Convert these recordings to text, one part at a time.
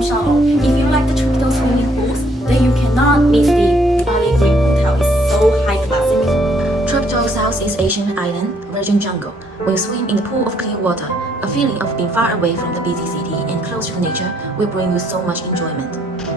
from ShuangOu. If you like the tropical swimming pools, then you cannot miss the Bali green pool tile. It's so high classic. Tropical Southeast Asian island, virgin jungle. When you swim in the pool of clean water, a feeling of being far away from the busy city and close to nature will bring you so much enjoyment.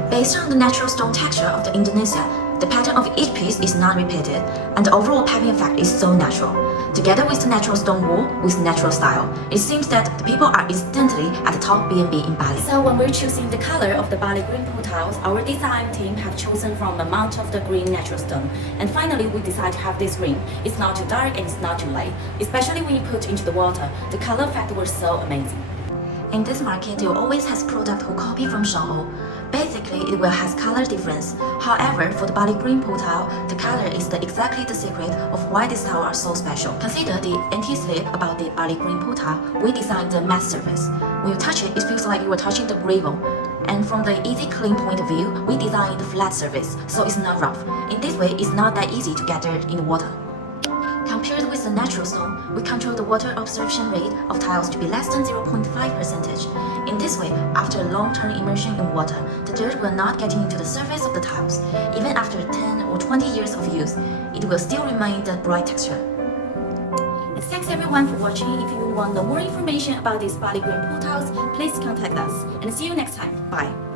Based on the natural stone texture of the Indonesia, the pattern of each piece is not repeated, and the overall paving effect is so natural. Together with the natural stone wall with natural style, it seems that the people are instantly at the top B&B in Bali. So when we're choosing the color of the Bali green pool tiles, our design team have chosen from amount of the green natural stone. And finally, we decided to have this green. It's not too dark and it's not too light. Especially when you put into the water, the color effect was so amazing. In this market, you always has product who copy from ShuangOu. Basically, it will has color difference. However, for the Bali green pool tile, the color is exactly the secret of why this tile are so special. Consider the anti-slip about the Bali green pool tile. We designed the matte surface. When you touch it, it feels like you are touching the gravel. And from the easy clean point of view, we designed the flat surface, so it's not rough. In this way, it's not that easy to get dirt in the water. Compared with the natural stone, we control the water absorption rate of tiles to be less than 0.5%. In this way, after a long-term immersion in water, the dirt will not get into the surface of the tiles. Even after 10 or 20 years of use, it will still remain the bright texture. And thanks everyone for watching. If you want more information about these Bali green pool tiles, please contact us. And see you next time. Bye.